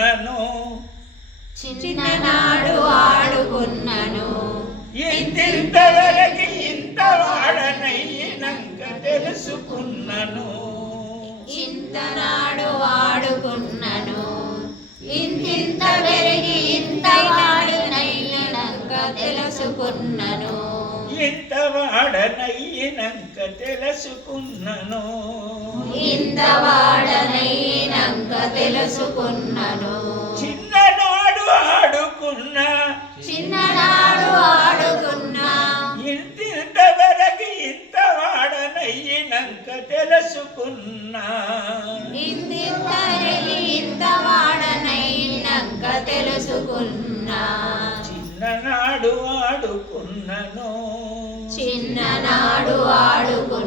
ఆడుకున్నను. చిన్ననాడు ఆడుకున్నను. ఇంతింతవరకు ఇంత వాడనయ్యినంక తెలుసుకున్నను. ఇంతనాడు ఆడుకున్నను. ఇంతింత పెరిగి ఇంత వాడినైనాక తెలుసుకున్నను. ఇంత వాడనయ్యినంక తెలుసుకున్నను. ఇంత తెలుసుకున్నను. చిన్ననాడు ఆడుకున్న. చిన్ననాడు ఆడుకున్నా. ఇంతింతవరకు ఇంత వాడనయ్యినంక తెలుసుకున్నా. ఇంతింత పెరిగి ఇంత వాడనైనాక తెలుసుకున్నా. చిన్ననాడు ఆడుకున్నను. చిన్ననాడు ఆడుకున్నను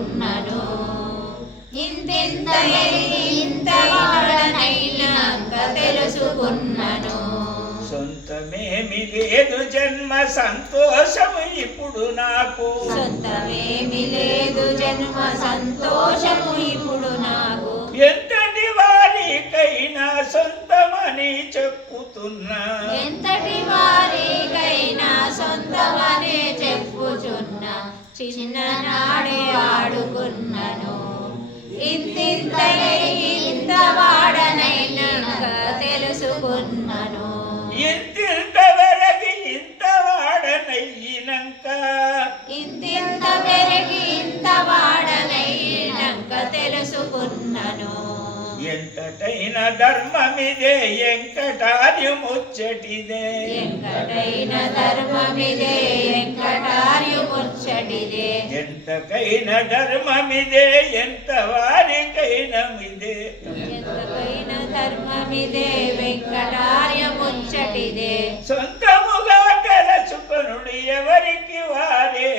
లేదు జన్మ సంతోషము ఇప్పుడు నాకు. సొంతమేమి లేదు జన్మ సంతోషము ఇప్పుడు నాకు. ఎంతటి వారికైనా సొంతమని చెప్పుతున్నా. ఎంతటి వారికైనా సొంతమనే చెప్పుచున్నా. చిన్ననాడే ఆడుకున్నను. ఇంతింత ఎరిగి వాడనయ్యినంక ఇంతింత పెరిగి ఇంత వాడనైనాక తెలుసుకున్నను. ఎంతటైన ధర్మమిదే ఎంకటార్యముచ్చటిదే వెంకటైన ధర్మమిదే వెంకటార్యు ముచ్చటిదే. ఎంతకైన ధర్మమిదే ఎంత వారికైనా మిదే. ఎంతకైన ధర్మమిదే వెంకటార్య ముచ్చటిదే. తెలుసుకొనుడు ఎవరికి వారే?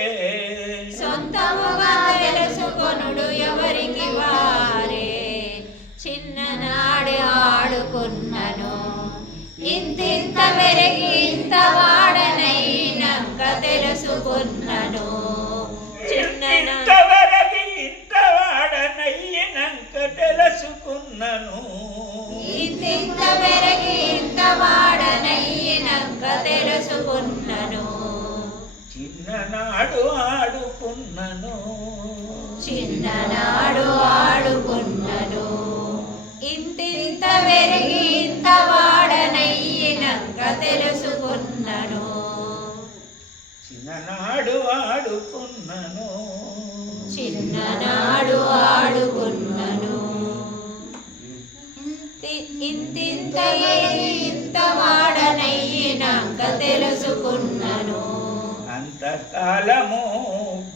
సొంతముగా తెలుసుకొనుడు ఎవరికి వారే? చిన్ననాడు ఆడుకున్నను. ఇంతింత పెరిగి చిన్ననాడు ఆడుకున్నను. చిన్ననాడు ఆడుకున్నను. ఇంతింత పెరిగి ఇంత వాడనయ్యినాక తెలుసుకున్నను. చిన్ననాడు ఆడుకున్నను. చిన్ననాడు ఆడుకున్నను. అంతకాలము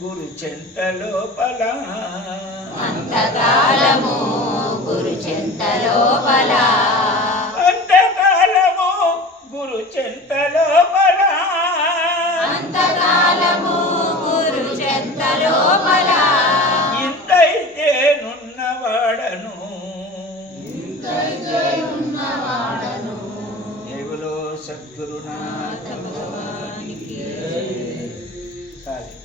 గురు చెంత లోపల అంతకాలము గురు చింత లోపల అంతకాలము గురు చెంత లోపల అంతకాలము గురు చింత లోపల ఇంతైతే నున్నవాడను ఉన్నవాడను దేవులో సద్గురునాథ భగవానికి detalhe.